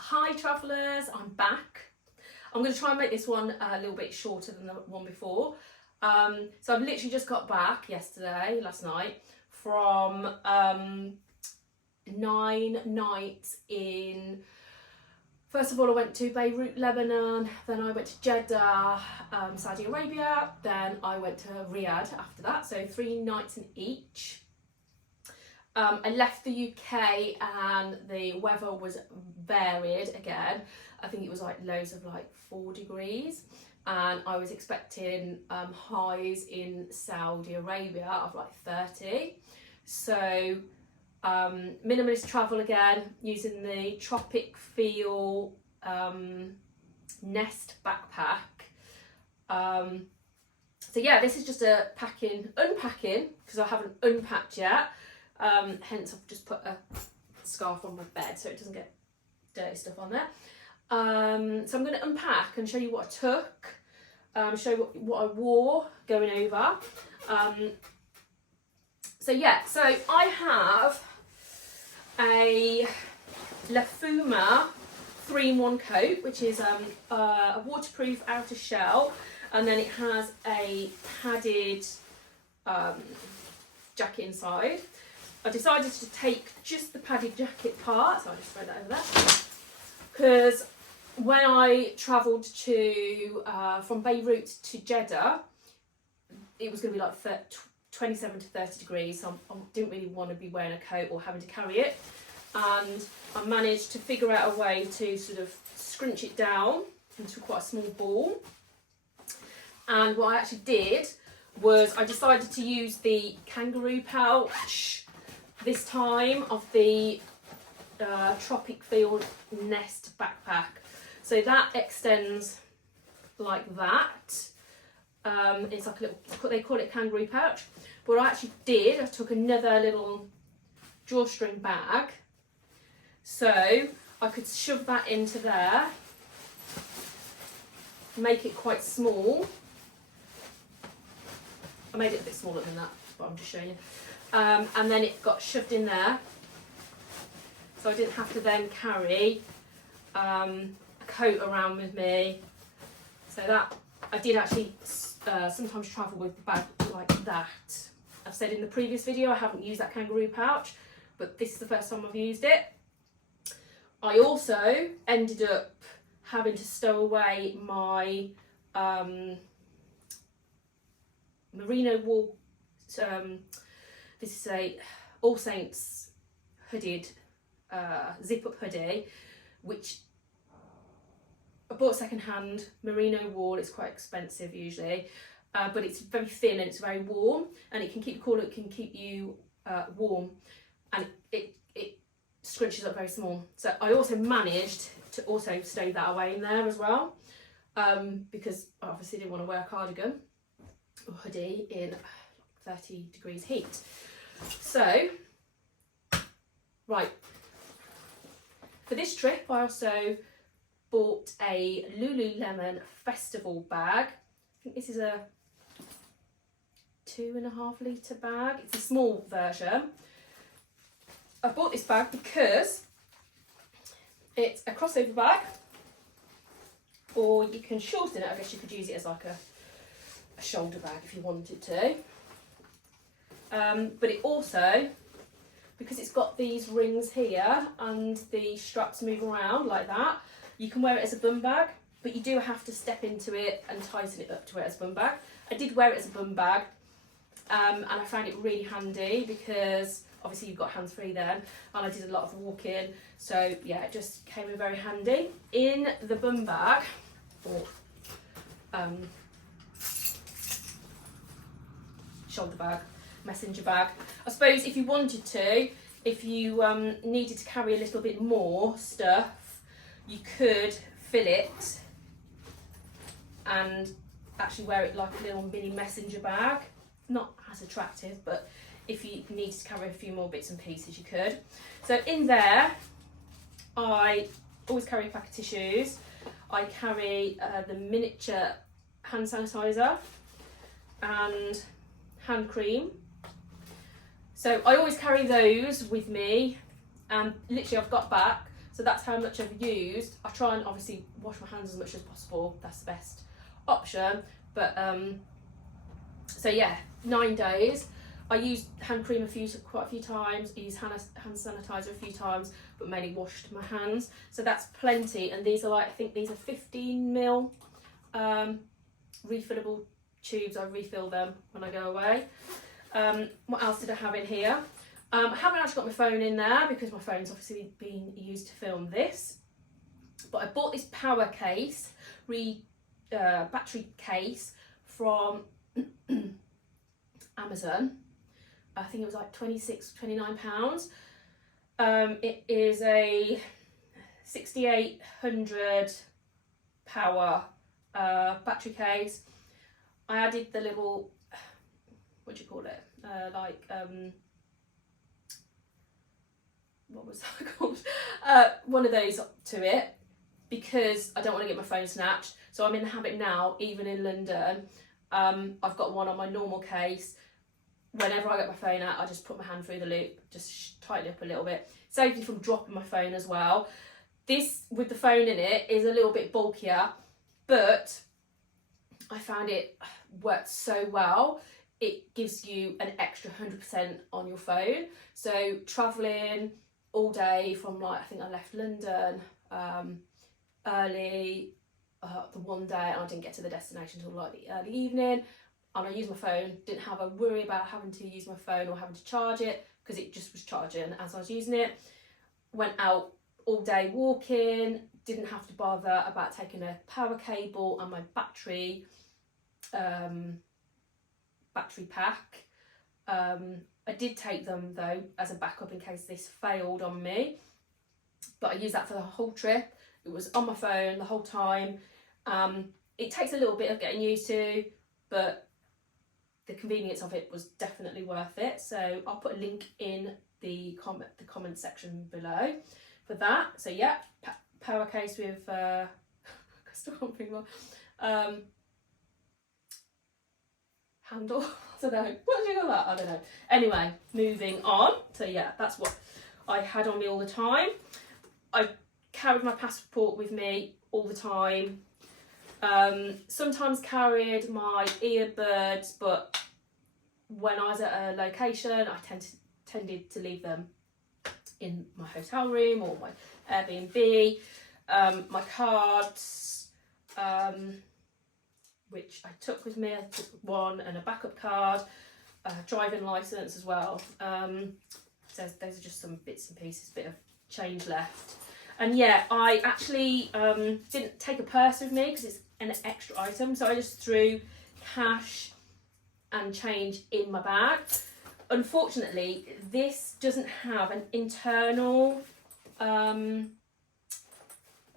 Hi travellers, I'm back. I'm going to try and make this one a little bit shorter than the one before. So I've literally just got back last night, from 9 nights in. First of all, I went to Beirut, Lebanon, then I went to Jeddah, Saudi Arabia, then I went to Riyadh after that, so 3 nights in each. I left the UK and the weather was varied again. I think it was like lows of like 4 degrees, and I was expecting highs in Saudi Arabia of like 30. So minimalist travel again, using the Tropicfeel Nest backpack. So yeah, this is just a unpacking, because I haven't unpacked yet. Hence I've just put a scarf on my bed so it doesn't get dirty stuff on there. So I'm going to unpack and show you what I took, show you what I wore going over. So yeah, so I have a Lululemon 3-in-1 coat, which is a waterproof outer shell, and then it has a padded jacket inside. I decided to take just the padded jacket part, so I'll just throw that over there, because when I travelled to from Beirut to Jeddah, it was going to be like 27 to 30 degrees, so I didn't really want to be wearing a coat or having to carry it, and I managed to figure out a way to sort of scrunch it down into quite a small ball. And what I actually did was I decided to use the kangaroo pouch this time of the Tropicfeel Nest backpack. So that extends like that. It's like a little, they call it kangaroo pouch. But what I actually did, I took another little drawstring bag, so I could shove that into there, make it quite small. I made it a bit smaller than that, but I'm just showing you. And then it got shoved in there, so I didn't have to then carry a coat around with me. So that, I did actually sometimes travel with the bag like that. I've said in the previous video I haven't used that kangaroo pouch, but this is the first time I've used it. I also ended up having to stow away my merino wool. This is a All Saints hooded zip-up hoodie, which I bought second hand. Merino wool, it's quite expensive usually, but it's very thin and it's very warm, and it can keep you cool, it can keep you warm, and it scrunches up very small. So I also managed to also stow that away in there as well, because I obviously didn't want to wear a cardigan or hoodie in 30 degrees heat. So, right, for this trip I also bought a Lululemon festival bag. I think this is a 2.5 litre bag. It's a small version. I bought this bag because it's a crossover bag, or you can shorten it. I guess you could use it as like a shoulder bag if you wanted to. But it also, because it's got these rings here and the straps move around like that, you can wear it as a bum bag, but you do have to step into it and tighten it up to wear it as a bum bag. I did wear it as a bum bag, and I found it really handy because obviously you've got hands free then, and I did a lot of walking, so yeah, it just came in very handy. In the bum bag, or shoulder bag, messenger bag, I suppose if you wanted to, if you needed to carry a little bit more stuff, you could fill it and actually wear it like a little mini messenger bag. Not as attractive, but if you needed to carry a few more bits and pieces, you could. So in there, I always carry a pack of tissues. I carry the miniature hand sanitizer and hand cream. So I always carry those with me, and literally I've got back, so that's how much I've used. I try and obviously wash my hands as much as possible, that's the best option, but so yeah, 9 days. I used hand cream quite a few times, I used hand sanitizer a few times, but mainly washed my hands, so that's plenty. And these are like, I think these are 15ml refillable tubes. I refill them when I go away. What else did I have in here? I haven't actually got my phone in there because my phone's obviously been used to film this, but I bought this power case, battery case from Amazon. I think it was like £29. It is a 6800 power battery case. I added the little, what do you call it? What was that called? One of those to it, because I don't want to get my phone snatched. So I'm in the habit now, even in London, I've got one on my normal case. Whenever I get my phone out, I just put my hand through the loop, just tighten it up a little bit. Saves me from dropping my phone as well. This, with the phone in it, is a little bit bulkier, but I found it worked so well. It gives you an extra 100% on your phone. So travelling all day from, like, I think I left London early the one day, and I didn't get to the destination until like the early evening, and I used my phone, didn't have a worry about having to use my phone or having to charge it, because it just was charging as I was using it. Went out all day walking, didn't have to bother about taking a power cable and my battery pack. I did take them though as a backup in case this failed on me, but I used that for the whole trip. It was on my phone the whole time. It takes a little bit of getting used to, but the convenience of it was definitely worth it. So I'll put a link in the comment section below for that. So yeah, power case with I still can't think of handle. I don't know. What do you call that? I don't know. Anyway, moving on. So yeah, that's what I had on me all the time. I carried my passport with me all the time. Sometimes carried my earbuds, but when I was at a location, I tended to leave them in my hotel room or my Airbnb. My cards, which I took with me, I took one and a backup card, driving licence as well. So those are just some bits and pieces, bit of change left. And yeah, I actually didn't take a purse with me because it's an extra item, so I just threw cash and change in my bag. Unfortunately, this doesn't have an internal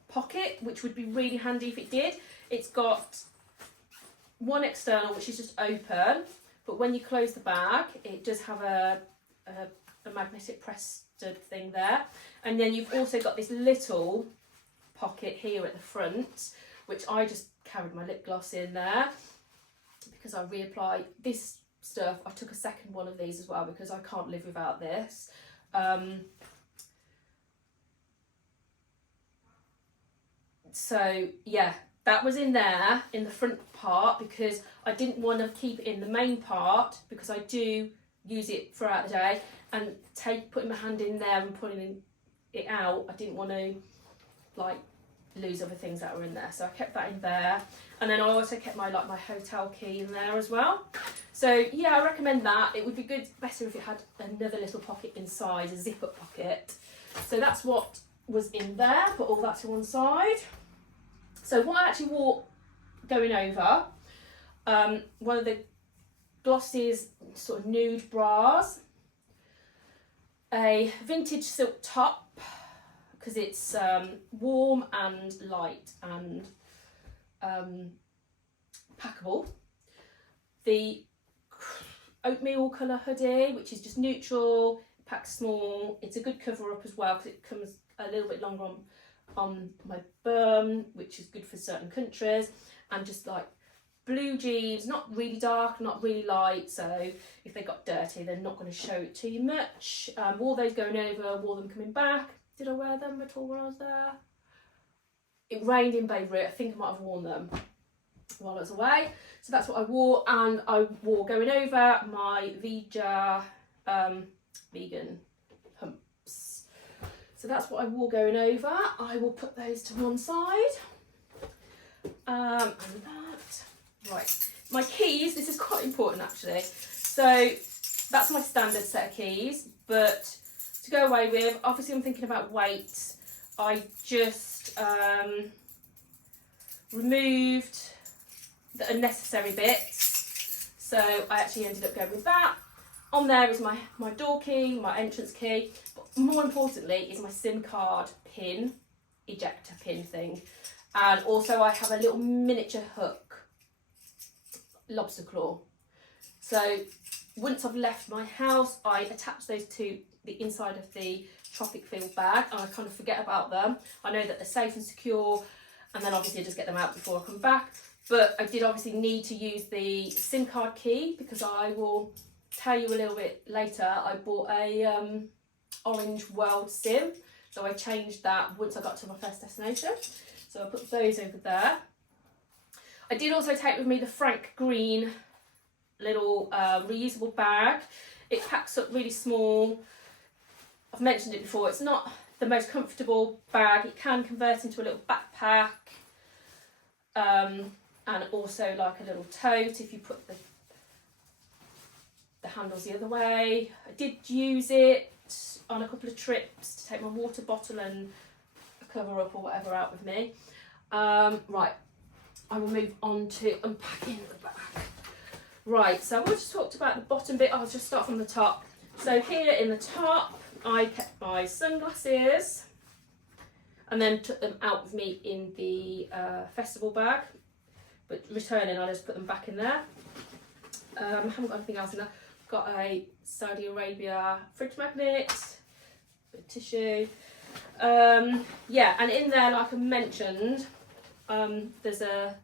pocket, which would be really handy if it did. It's got one external, which is just open, but when you close the bag, it does have a magnetic press stud thing there. And then you've also got this little pocket here at the front, which I just carried my lip gloss in there because I reapply this stuff. I took a second one of these as well because I can't live without this. So yeah, that was in there in the front part because I didn't want to keep it in the main part because I do use it throughout the day, and putting my hand in there and pulling it out, I didn't want to like lose other things that were in there, so I kept that in there. And then I also kept my hotel key in there as well. So yeah, I recommend that. It would be better if it had another little pocket inside, a zip up pocket. So that's what was in there. Put all that to one side. So what I actually wore going over, one of the Glossy's sort of nude bras, a vintage silk top because it's warm and light and packable. The oatmeal colour hoodie, which is just neutral, packs small. It's a good cover up as well because it comes a little bit longer on my bum, which is good for certain countries. And just like blue jeans, not really dark, not really light, so if they got dirty they're not going to show it too much. Wore those going over, wore them coming back. Did I wear them at all when I was there? It rained in Beirut. I think I might have worn them while I was away. So that's what I wore, and I wore going over my vegan pumps. So that's what I wore going over. I will put those to one side. And that. Right. My keys, this is quite important actually. So that's my standard set of keys, but to go away with, obviously I'm thinking about weight. I just removed the unnecessary bits, so I actually ended up going with that. On there is my door key, my entrance key, but more importantly is my SIM card pin, ejector pin thing, and also I have a little miniature hook, lobster claw. So once I've left my house, I attach those to the inside of the Tropicfeel bag, and I kind of forget about them. I know that they're safe and secure, and then obviously I just get them out before I come back. But I did obviously need to use the SIM card key, because I will tell you a little bit later, I bought a Orange World SIM, so I changed that once I got to my first destination. So I put those over there. I did also take with me the Frank Green little reusable bag. It packs up really small. I've mentioned it before, it's not the most comfortable bag. It can convert into a little backpack, and also like a little tote if you put the handles the other way. I did use it on a couple of trips to take my water bottle and a cover up or whatever out with me. Right, I will move on to unpacking the bag. Right, so I just talked about the bottom bit. I'll just start from the top. So here in the top, I kept my sunglasses and then took them out with me in the festival bag, but returning I just put them back in there. I haven't got anything else in there. I've got a Saudi Arabia fridge magnet, a bit of tissue. Yeah, and in there, like I mentioned, there's a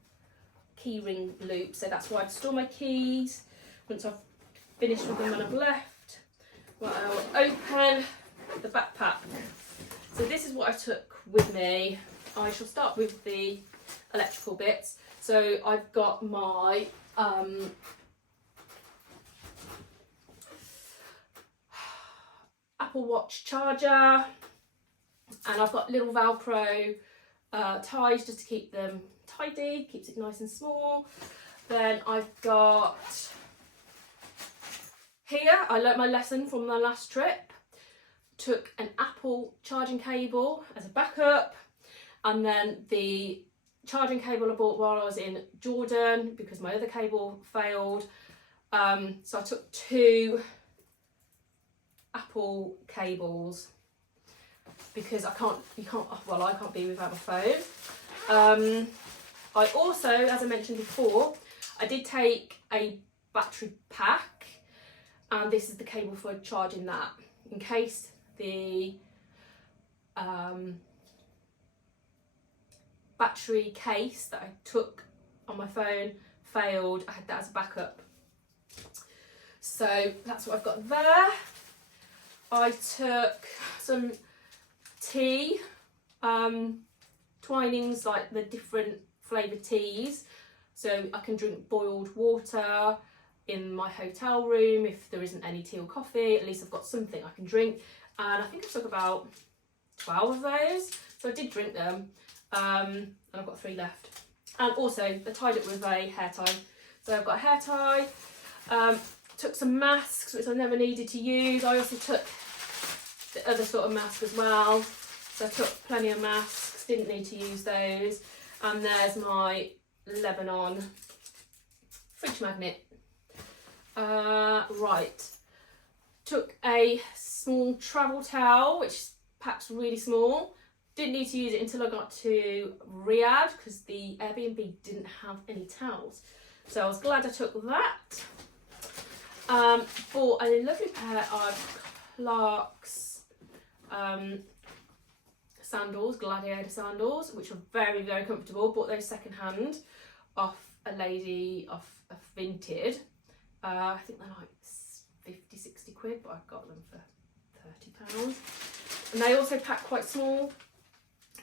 key ring loop, so that's where I'd store my keys once I've finished with them when I've left. Well, I'll open the backpack. So this is what I took with me. I shall start with the electrical bits. So I've got my Apple Watch charger, and I've got little Velcro ties just to keep them tidy, keeps it nice and small. Then I've got here, I learnt my lesson from the last trip. Took an Apple charging cable as a backup, and then the charging cable I bought while I was in Jordan because my other cable failed. So I took 2 Apple cables because I can't be without my phone. I also, as I mentioned before, I did take a battery pack, and this is the cable for charging that in case the battery case that I took on my phone failed. I had that as a backup. So that's what I've got there. I took some tea, Twinings, like the different flavoured teas, so I can drink boiled water in my hotel room if there isn't any tea or coffee. At least I've got something I can drink, and I think I took about 12 of those, so I did drink them, and I've got 3 left. And also I tied it with a hair tie, so I've got a hair tie. Took some masks which I never needed to use. I also took the other sort of mask as well, so I took plenty of masks, didn't need to use those. And there's my Lebanon fridge magnet. Right, took a small travel towel which packs really small. Didn't need to use it until I got to Riyadh because the Airbnb didn't have any towels, so I was glad I took that. Bought a lovely pair of Clark's sandals, gladiator sandals, which are very, very comfortable. Bought those second hand off a lady off a Vinted. I think they're like 50, 60 quid, but I got them for £30. And they also pack quite small,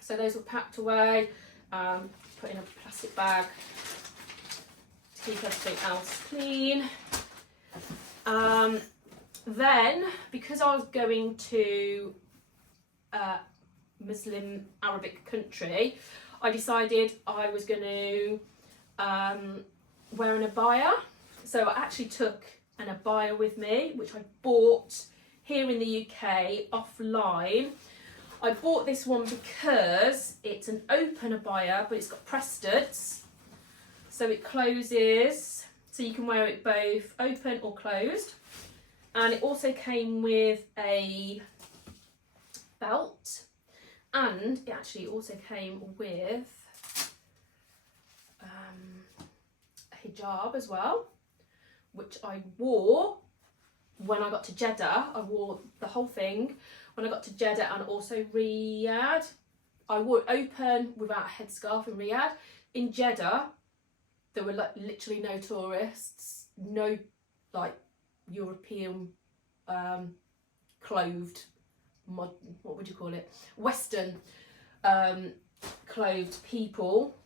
so those were packed away, put in a plastic bag to keep everything else clean. Then, because I was going to Muslim Arabic country, I decided I was going to wear an abaya. So I actually took an abaya with me, which I bought here in the UK offline. I bought this one because it's an open abaya, but it's got press studs, so it closes, so you can wear it both open or closed. And it also came with a belt, and it actually also came with a hijab as well, which I wore when I got to Jeddah. I wore the whole thing when I got to Jeddah and also Riyadh. I wore it open without a headscarf in Riyadh. In Jeddah, there were like literally no tourists, no like European clothed, what would you call it, Western clothed people.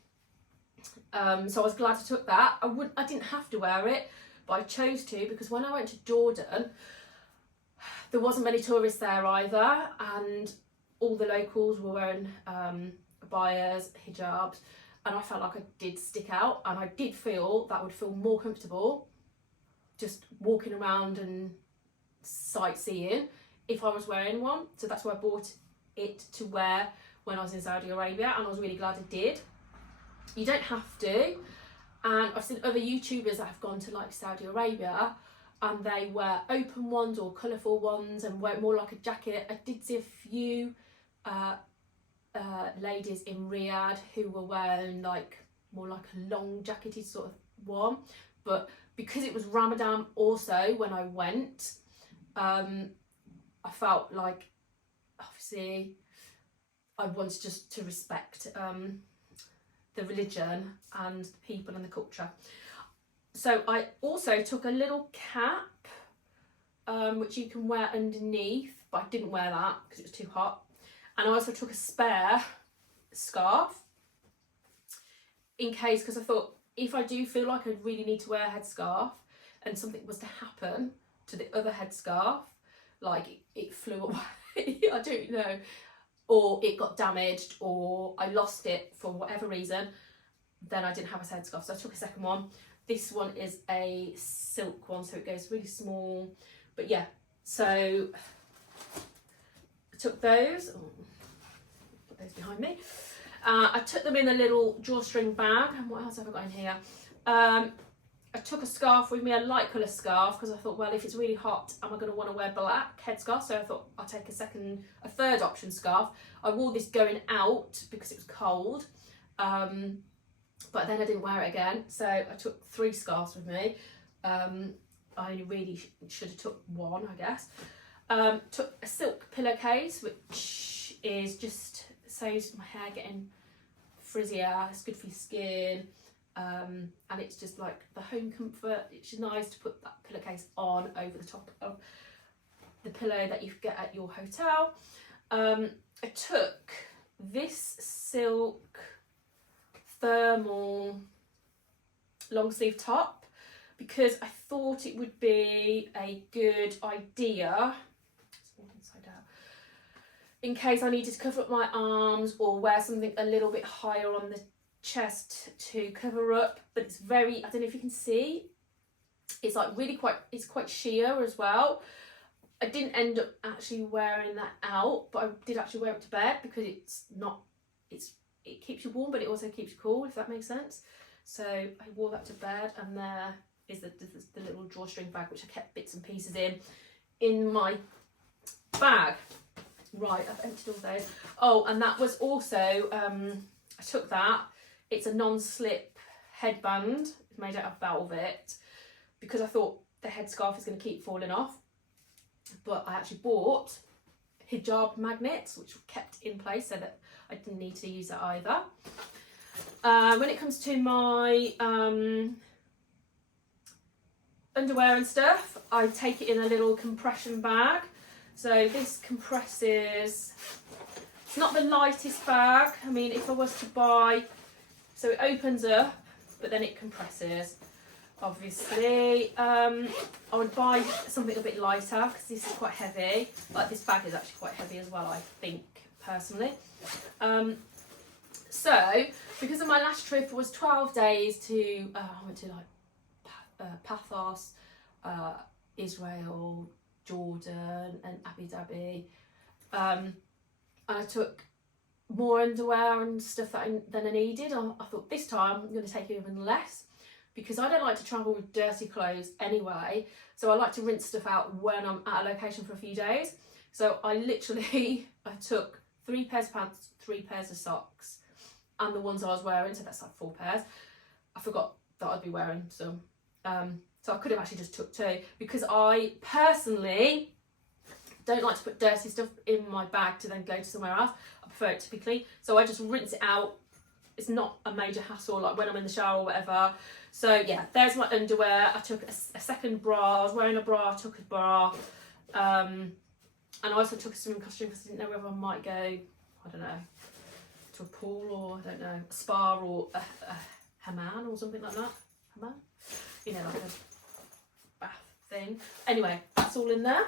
So I was glad I took that. I didn't have to wear it, but I chose to because when I went to Jordan, there wasn't many tourists there either, and all the locals were wearing abayas, hijabs, and I felt like I did stick out, and I did feel that I would feel more comfortable just walking around and sightseeing if I was wearing one. So that's why I bought it to wear when I was in Saudi Arabia, and I was really glad I did. You don't have to, and I've seen other YouTubers that have gone to like Saudi Arabia and they wear open ones or colourful ones and wear more like a jacket. I did see a few ladies in Riyadh who were wearing like more like a long jacketed sort of one, but because it was Ramadan also when I went, I felt like obviously I wanted just to respect the religion and the people and the culture. So I also took a little cap which you can wear underneath, but I didn't wear that because it was too hot. And I also took a spare scarf in case, because I thought if I do feel like I really need to wear a headscarf and something was to happen to the other headscarf, like it flew away, I don't know, or it got damaged or I lost it for whatever reason, then I didn't have a headscarf. So I took a second one. This one is a silk one, so it goes really small. But yeah, so I took those. Oh, put those behind me. I took them in a little drawstring bag. And what else have I got in here? I took a scarf with me, a light colour scarf, because I thought, well, if it's really hot, am I going to want to wear black headscarf? So I thought I'll take a third option scarf. I wore this going out because it was cold, but then I didn't wear it again. So I took 3 scarves with me. I only really should have took one, I guess. Took a silk pillowcase, which is just saves my hair getting frizzier. It's good for your skin. And it's just like the home comfort. It's nice to put that pillowcase on over the top of the pillow that you get at your hotel. I took this silk thermal long sleeve top because I thought it would be a good idea in case I needed to cover up my arms or wear something a little bit higher on the chest to cover up. But it's very, I don't know if you can see, it's like really it's quite sheer as well. I didn't end up actually wearing that out, but I did actually wear it to bed because it keeps you warm, but it also keeps you cool, if that makes sense. So I wore that to bed, and there is the little drawstring bag which I kept bits and pieces in my bag. Right, I've emptied all those. Oh, and that was also I took that. It's a non-slip headband. It's made out of velvet because I thought the headscarf is going to keep falling off. But I actually bought hijab magnets, which were kept in place so that I didn't need to use that either. When it comes to my underwear and stuff, I take it in a little compression bag. So this compresses. It's not the lightest bag. I mean, if I was to buy, so it opens up, but then it compresses. Obviously, I would buy something a bit lighter because this is quite heavy. Like this bag is actually quite heavy as well, I think, personally. So, because of my last trip was 12 days to, I went to like Pathos, Israel, Jordan and Abu Dhabi. And I took more underwear and stuff than I needed. I thought this time I'm going to take even less, because I don't like to travel with dirty clothes anyway. So I like to rinse stuff out when I'm at a location for a few days. So I took 3 pairs of pants, 3 pairs of socks, and the ones I was wearing, so that's like 4 pairs. I forgot that I'd be wearing some. So I could have actually just took 2, because I personally don't like to put dirty stuff in my bag to then go to somewhere else. I prefer it to be clean. So I just rinse it out. It's not a major hassle, like when I'm in the shower or whatever. So yeah, there's my underwear. I took a second bra. I was wearing a bra, I took a bra. And I also took a swimming costume because I didn't know whether I might go, I don't know, to a pool or, I don't know, a spa or a hammam or something like that. Hammam? You know, like a bath thing. Anyway, that's all in there.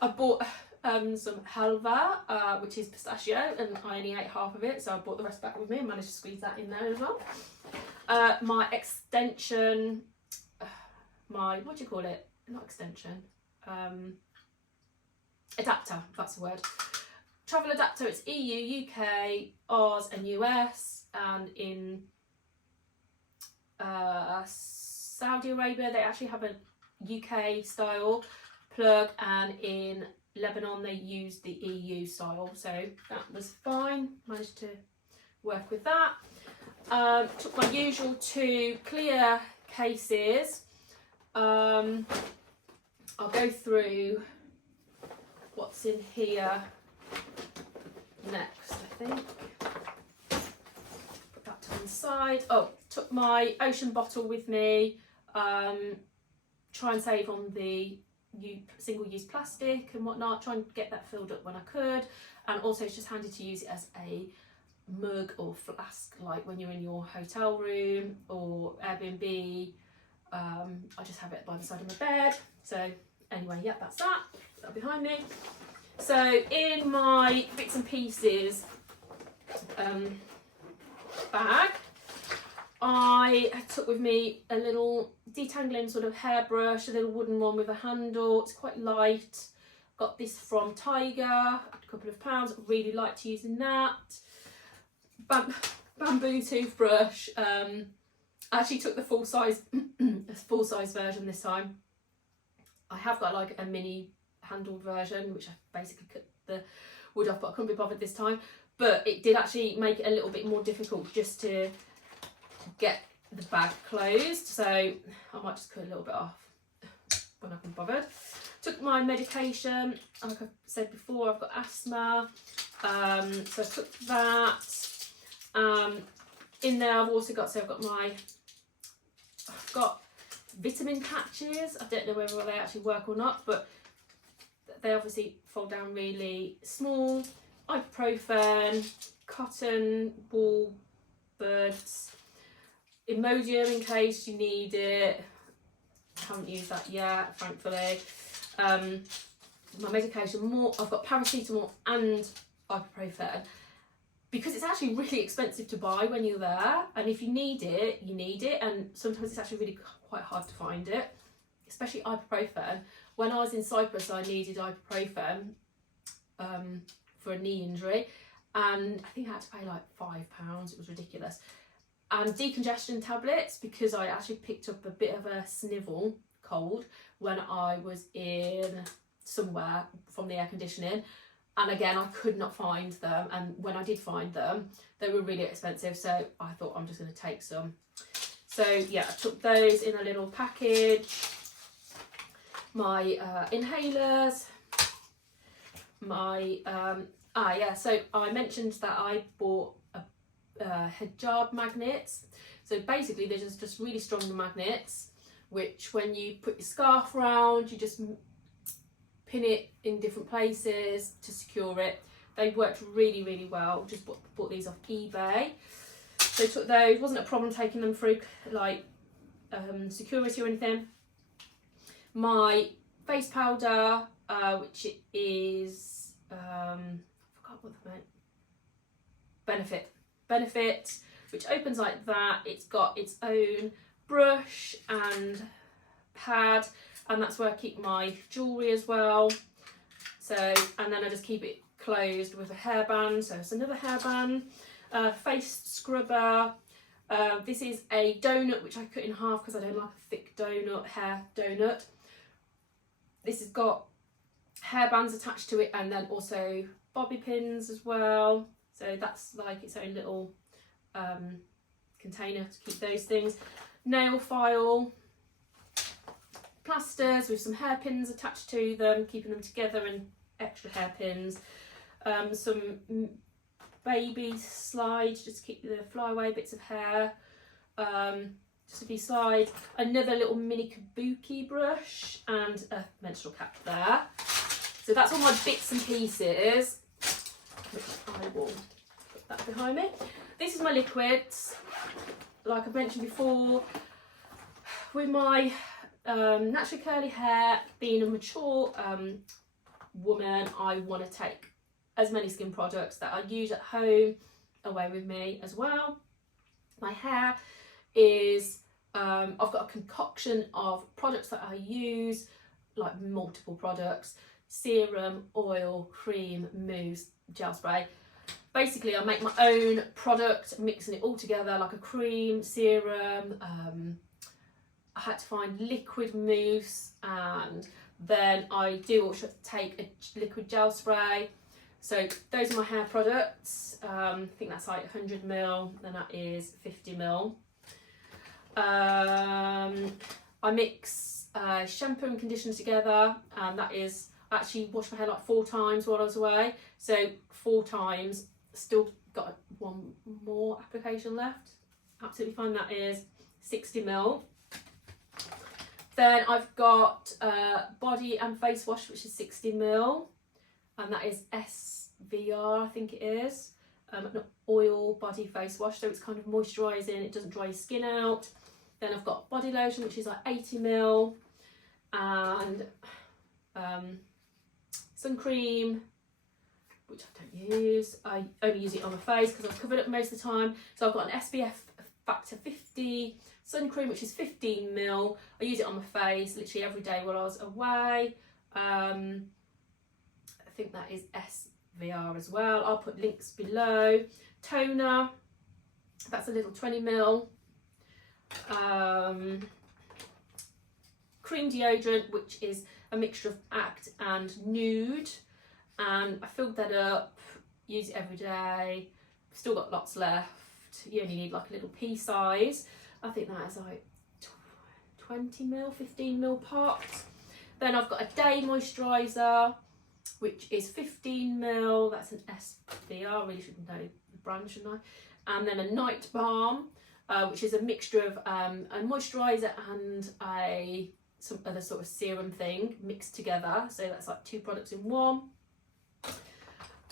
I bought some halva, which is pistachio, and I only ate half of it, so I brought the rest back with me and managed to squeeze that in there as well. My extension, what do you call it? Not extension, adapter, that's the word. Travel adapter, it's EU, UK, Oz and US, and in Saudi Arabia they actually have a UK style plug, and in Lebanon they use the EU style, so that was fine, managed to work with that. Took my usual 2 clear cases. I'll go through what's in here next, I think. Put that to one side. Oh, took my ocean bottle with me. Try and save on the single-use plastic and whatnot, try and get that filled up when I could. And also it's just handy to use it as a mug or flask, like when you're in your hotel room or Airbnb. I just have it by the side of my bed. So anyway, yeah, that's that. Put that behind me. So in my bits and pieces bag, I took with me a little detangling sort of hairbrush, a little wooden one with a handle. It's quite light. Got this from Tiger, a couple of pounds. Really liked using that. Bamboo toothbrush. I actually took the full size version this time. I have got like a mini handled version, which I basically cut the wood off, but I couldn't be bothered this time. But it did actually make it a little bit more difficult just to get the bag closed, so I might just cut a little bit off when I can be bothered. Took my medication, like I said before, I've got asthma, so I took that. In there I've also got, so I've got vitamin patches. I don't know whether they actually work or not, but they obviously fold down really small. Ibuprofen, cotton ball buds, Imodium in case you need it. I haven't used that yet, thankfully. My medication, I've got paracetamol and ibuprofen, because it's actually really expensive to buy when you're there, and if you need it, you need it, and sometimes it's actually really quite hard to find it, especially ibuprofen. When I was in Cyprus, I needed ibuprofen for a knee injury, and I think I had to pay like £5. It was ridiculous. And decongestion tablets, because I actually picked up a bit of a snivel cold when I was in somewhere from the air conditioning, and again I could not find them, and when I did find them they were really expensive, so I thought I'm just going to take some. So yeah, I took those in a little package. My inhalers, my so I mentioned that I bought hijab magnets. So basically they're just really strong magnets, which when you put your scarf around, you just pin it in different places to secure it. They worked really, really well. Just bought these off eBay. So took those, wasn't a problem taking them through like security or anything. My face powder, which is, I forgot what the name, Benefit, which opens like that. It's got its own brush and pad, and that's where I keep my jewellery as well. So, and then I just keep it closed with a hairband. So it's another hairband, face scrubber. This is a donut which I cut in half because I don't like a thick donut, hair donut. This has got hairbands attached to it, and then also bobby pins as well. So that's like its own little container to keep those things. Nail file, plasters with some hairpins attached to them, keeping them together, and extra hairpins. Some baby slides just to keep the flyaway bits of hair. Just a few slides. Another little mini kabuki brush and a menstrual cap there. So that's all my bits and pieces, which I will put that behind me. This is my liquids. Like I've mentioned before, with my naturally curly hair, being a mature woman, I want to take as many skin products that I use at home away with me as well. My hair is, I've got a concoction of products that I use, like multiple products: serum, oil, cream, mousse, gel spray. Basically, I make my own product, mixing it all together like a cream, serum. I had to find liquid mousse, and then I do also take a liquid gel spray. So those are my hair products. I think that's like 100ml, then that is 50ml. I mix shampoo and conditioner together, and that is, I actually washed my hair like 4 times while I was away. So 4 times, still got 1 more application left. Absolutely fine, that is 60ml. Then I've got body and face wash, which is 60ml, and that is SVR, I think it is. An oil body face wash, so it's kind of moisturising, it doesn't dry your skin out. Then I've got body lotion, which is like 80ml, and sun cream, which I don't use. I only use it on my face because I've covered it most of the time. So I've got an SPF factor 50 sun cream, which is 15ml. I use it on my face literally every day while I was away. I think that is SVR as well. I'll put links below. Toner, that's a little 20ml. Cream deodorant, which is a mixture of Act and Nude, and I filled that up, use it every day. Still got lots left. You only need like a little pea size. I think that is like 20ml, 15ml pot. Then I've got a day moisturiser, which is 15ml. That's an SVR. Really should know the brand, shouldn't I? And then a night balm, which is a mixture of a moisturiser and some other sort of serum thing mixed together. So that's like 2 products in one.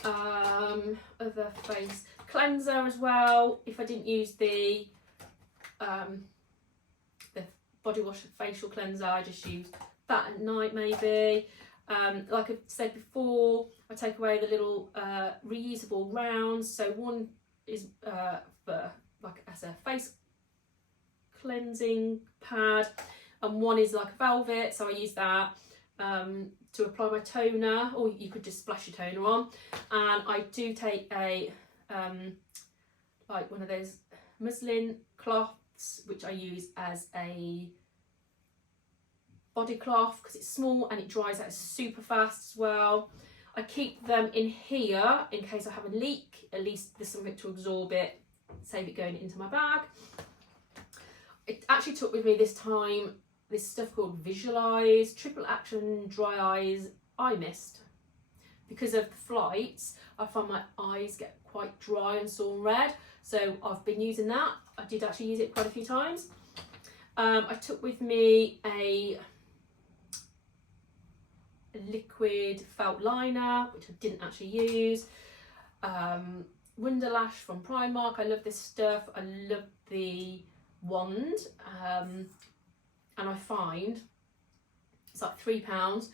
Other face cleanser as well. If I didn't use the body wash facial cleanser, I just use that at night maybe. Like I've said before, I take away the little reusable rounds. So one is for like as a face cleansing pad, and one is like velvet, so I use that to apply my toner, or you could just splash your toner on. And I do take a like one of those muslin cloths, which I use as a body cloth because it's small and it dries out super fast as well. I keep them in here in case I have a leak. At least there's something to absorb it, save it going into my bag. It actually took with me this time this stuff called Visualize Triple Action Dry Eyes Eye Mist. Because of the flights, I find my eyes get quite dry and sore and red, so I've been using that. I did actually use it quite a few times. I took with me a a liquid felt liner, which I didn't actually use. Wonderlash from Primark, I love this stuff. I love the wand, and I find it's like £3.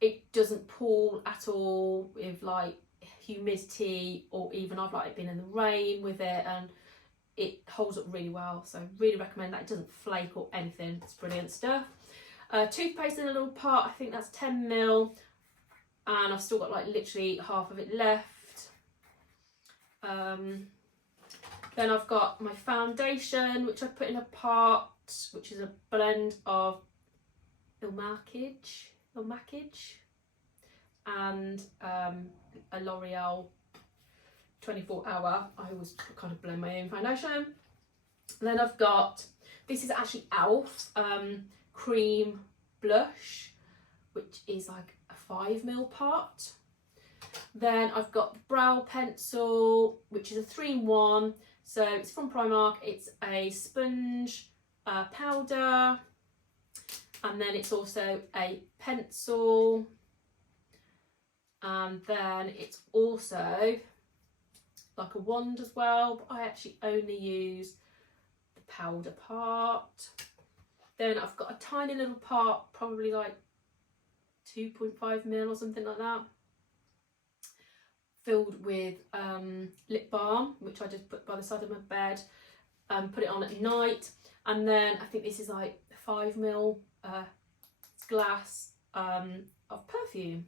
It doesn't pull at all with like humidity, or even I've like been in the rain with it, and it holds up really well. So really recommend that. It doesn't flake or anything. It's brilliant stuff. Toothpaste in a little pot, I think that's 10ml, and I've still got like literally half of it left. Then I've got my foundation, which I put in a pot, which is a blend of Unpacking and a L'Oreal 24 hour. I always kind of blend my own foundation. Then I've got, this is actually e.l.f. Cream Blush, which is like a 5ml pot. Then I've got the brow pencil, which is a 3-in-1. So it's from Primark. It's a sponge powder, and then it's also a pencil, and then it's also like a wand as well, but I actually only use the powder part. Then I've got a tiny little part, probably like 2.5ml or something like that, filled with lip balm, which I just put by the side of my bed, put it on at night. And then I think this is like 5ml glass of perfume.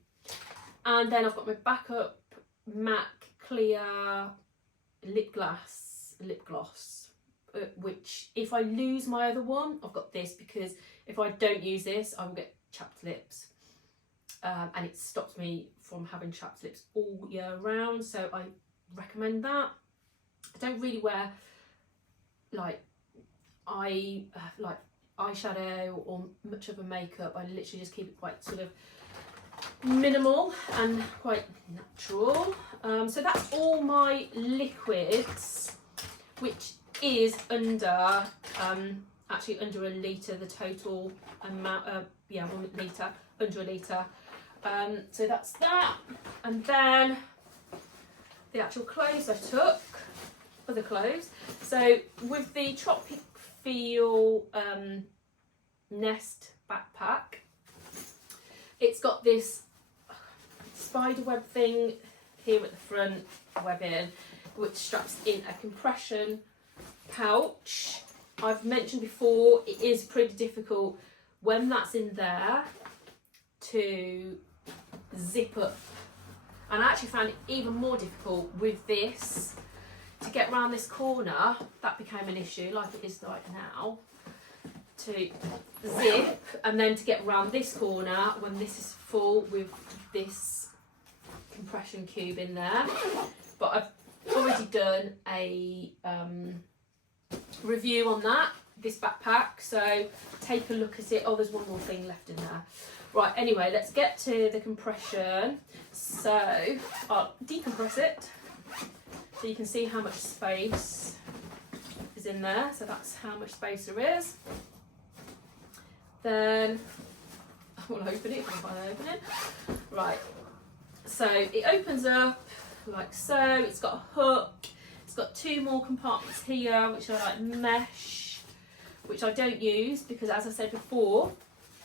And then I've got my backup MAC clear lip gloss, which if I lose my other one, I've got this, because if I don't use this, I will get chapped lips. And it stops me from having chapped lips all year round, so I recommend that. I don't really wear like eyeshadow or much of a makeup. I literally just keep it quite sort of minimal and quite natural. So that's all my liquids, which is under actually under a litre, the total amount. 1 litre, under a litre. So that's that. And then the actual clothes I took, other clothes. So with the Tropicfeel Nest backpack, it's got this spider web thing here at the front, webbing, which straps in a compression pouch. I've mentioned before, it is pretty difficult when that's in there to zip up, and I actually found it even more difficult with this to get around this corner. That became an issue, like it is right now, to zip, and then to get around this corner when this is full with this compression cube in there. But I've already done a review on that, this backpack, so take a look at it. Oh, there's one more thing left in there. Right, anyway, let's get to the compression. So I'll decompress it so you can see how much space is in there. So that's how much space there is. Then I will open it if I can open it. Right, so it opens up like so. It's got a hook. It's got 2 more compartments here, which are like mesh, which I don't use because, as I said before,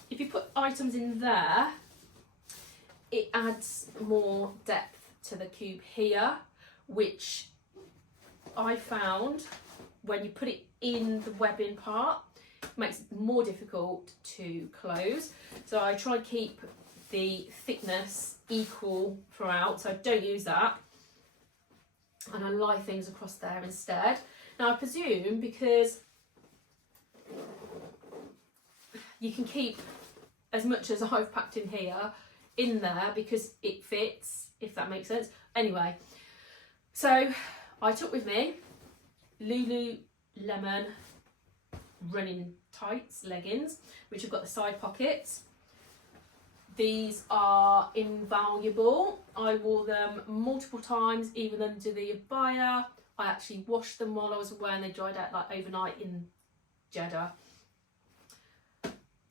if you put items in there, it adds more depth to the cube here, which I found when you put it in the webbing part, makes it more difficult to close. So I try and keep the thickness equal throughout, so I don't use that. And I lie things across there instead. Now I presume because you can keep as much as I've packed in here in there because it fits, if that makes sense. Anyway, so I took with me Lululemon running tights, leggings, which have got the side pockets. These are invaluable. I wore them multiple times, even under the abaya. I actually washed them while I was away and they dried out like overnight in Jeddah.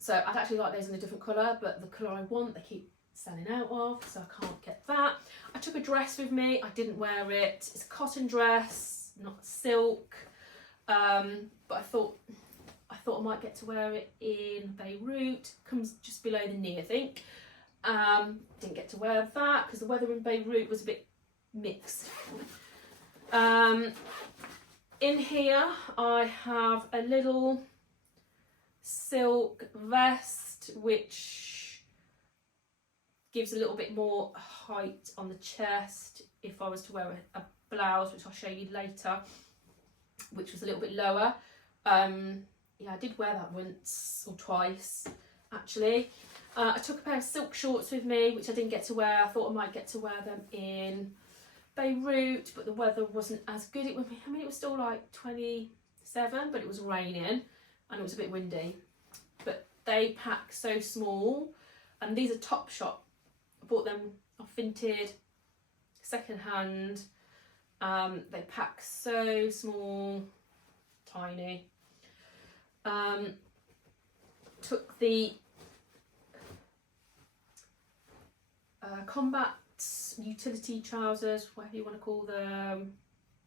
So I'd actually like those in a different colour, but the colour I want they keep selling out of, so I can't get that. I took a dress with me, I didn't wear it. It's a cotton dress, not silk, but I thought I might get to wear it in Beirut. Comes just below the knee, I think. Didn't get to wear that because the weather in Beirut was a bit mixed. In here I have a little silk vest which gives a little bit more height on the chest if I was to wear a blouse, which I'll show you later, which was a little bit lower. Yeah, I did wear that once or twice actually. I took a pair of silk shorts with me, which I didn't get to wear. I thought I might get to wear them in Beirut, but the weather wasn't as good. I mean, it was still like 27, but it was raining and it was a bit windy. But they pack so small, and these are Topshop. I bought them off Vinted, second hand. They pack so small, tiny. Took the combat utility trousers, whatever you want to call them.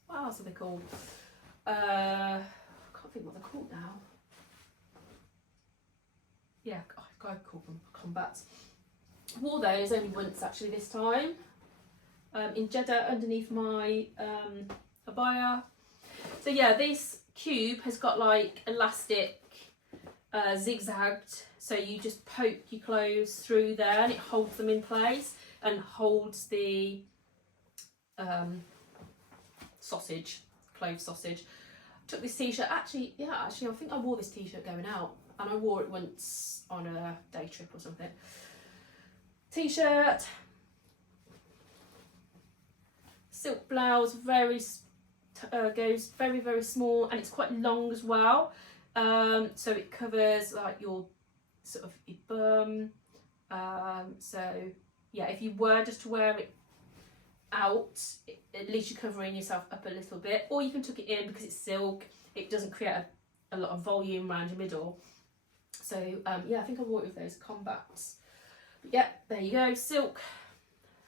What else are they called? I can't think what they're called now. Yeah, I call them combats. Wore those only once actually this time. In Jeddah underneath my abaya. So yeah, this cube has got like elastic zigzagged, so you just poke your clothes through there and it holds them in place and holds the clove sausage. Took this t-shirt, actually I think I wore this t-shirt going out, and I wore it once on a day trip or something. T-shirt, silk blouse, goes very, very small, and it's quite long as well. So it covers like your sort of your bum. So yeah, if you were just to wear it out, at least you're covering yourself up a little bit, or you can tuck it in because it's silk. It doesn't create a lot of volume around your middle. So yeah, I think I wore it with those combats. But yeah, there you go, silk.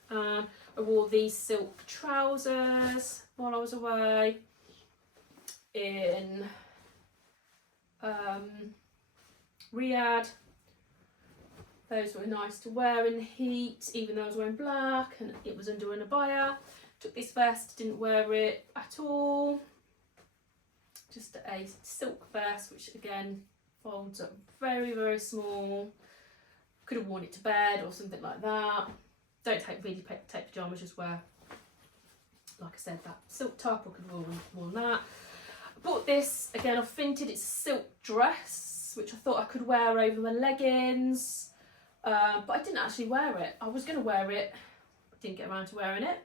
I wore these silk trousers while I was away in Riyadh. Those were nice to wear in the heat, even though I was wearing black and it was under an abaya. Took this vest, didn't wear it at all. Just a silk vest, which again folds up very, very small. Could have worn it to bed or something like that. Don't really take pyjamas, just wear, like I said, that silk top, or could have worn that. I bought this again off Vinted. It's a silk dress, which I thought I could wear over my leggings. But I didn't actually wear it. I was going to wear it, but didn't get around to wearing it.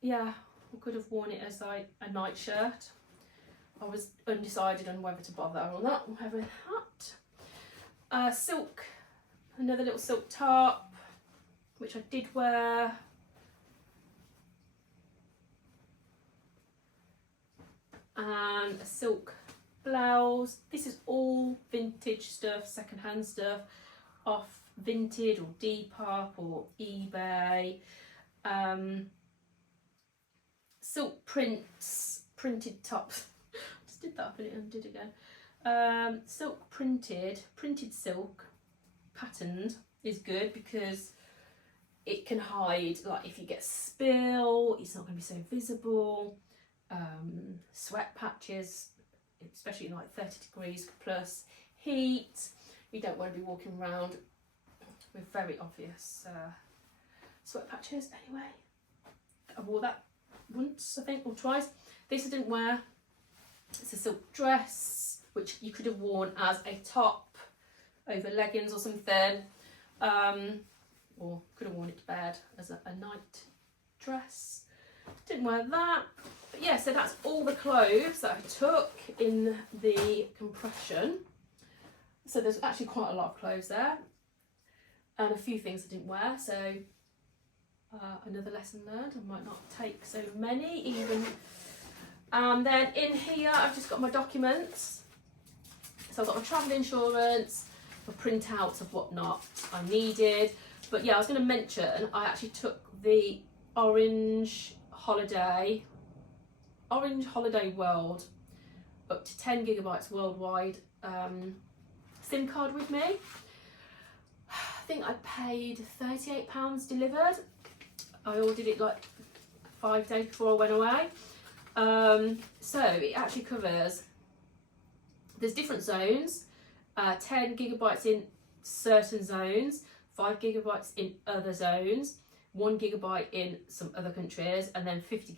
Yeah, I could have worn it as like a night shirt. I was undecided on whether to bother or not. We'll have a hat. Silk, another little silk top, which I did wear. And a silk blouse. This is all vintage stuff, second-hand stuff off Vinted or Depop or eBay. Silk prints, printed tops. Just did that, but it undid again. Silk printed silk, patterned, is good because it can hide, like if you get spill, it's not going to be so visible. Sweat patches, especially in like 30 degrees plus heat, you don't want to be walking around with very obvious sweat patches. Anyway, I wore that once, I think, or twice. This I didn't wear. It's a silk dress, which you could have worn as a top over leggings or something, or could have worn it to bed as a night dress. Didn't wear that. But yeah, so that's all the clothes that I took in the compression. So there's actually quite a lot of clothes there, and a few things I didn't wear. So another lesson learned, I might not take so many even. And then in here I've just got my documents. So I've got my travel insurance, my printouts of whatnot I needed. But yeah, I was going to mention I actually took the Orange Holiday World up to 10 gigabytes worldwide SIM card with me. I think I paid £38 delivered. I ordered it like 5 days before I went away. So it actually covers, there's different zones, 10 gigabytes in certain zones, 5 gigabytes in other zones, 1 gigabyte in some other countries, and then 50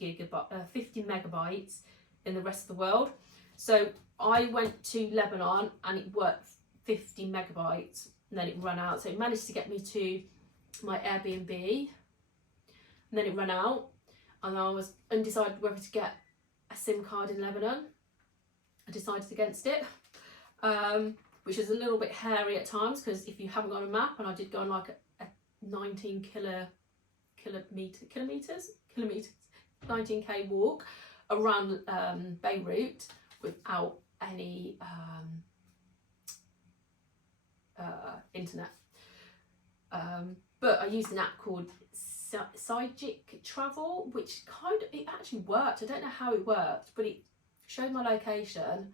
megabytes in the rest of the world. So I went to Lebanon and it worked 50 megabytes and then it ran out. So it managed to get me to my Airbnb and then it ran out, and I was undecided whether to get a SIM card in Lebanon. I decided against it, which is a little bit hairy at times because if you haven't got a map, and I did go on like a 19 kilometers, 19k walk around Beirut without any internet. But I used an app called Travel, which it actually worked. I don't know how it worked, but it showed my location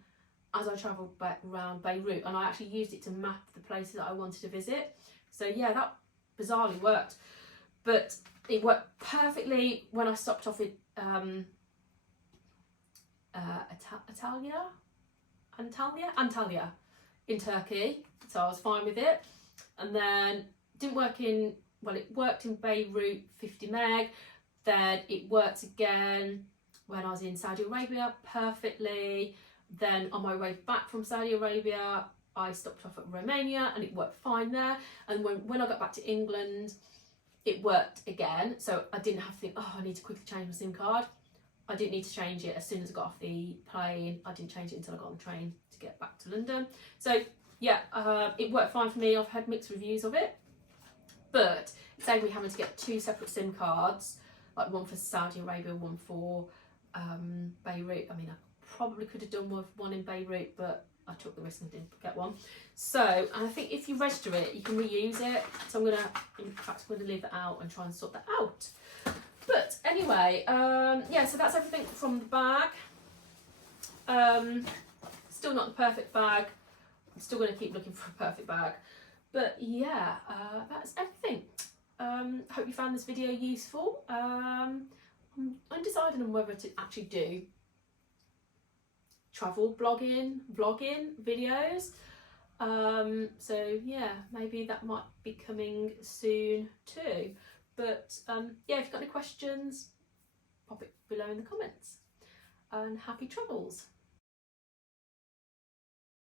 as I travelled back around Beirut, and I actually used it to map the places that I wanted to visit. So yeah, that bizarrely worked. But it worked perfectly when I stopped off in Antalya in Turkey, so I was fine with it. And then didn't work in, well, it worked in Beirut 50 meg, then it worked again when I was in Saudi Arabia perfectly. Then on my way back from Saudi Arabia I stopped off at Romania and it worked fine there. And when I got back to England it worked again, so I didn't have to think, oh, I need to quickly change my SIM card. I didn't need to change it as soon as I got off the plane. I didn't change it until I got on the train to get back to London. So yeah, it worked fine for me. I've had mixed reviews of it, but it saved me having to get 2 separate SIM cards, like one for Saudi Arabia, one for Beirut. I mean, I probably could have done with one in Beirut, but I took the risk and didn't get one. So, and I think if you register it, you can reuse it. So I'm gonna leave that out and try and sort that out. But anyway, yeah, so that's everything from the bag. Still not the perfect bag. I'm still going to keep looking for a perfect bag. But yeah, that's everything. Hope you found this video useful. I'm undecided on whether to actually do travel vlogging videos. So yeah, maybe that might be coming soon too. But yeah, if you've got any questions, pop it below in the comments. And happy travels.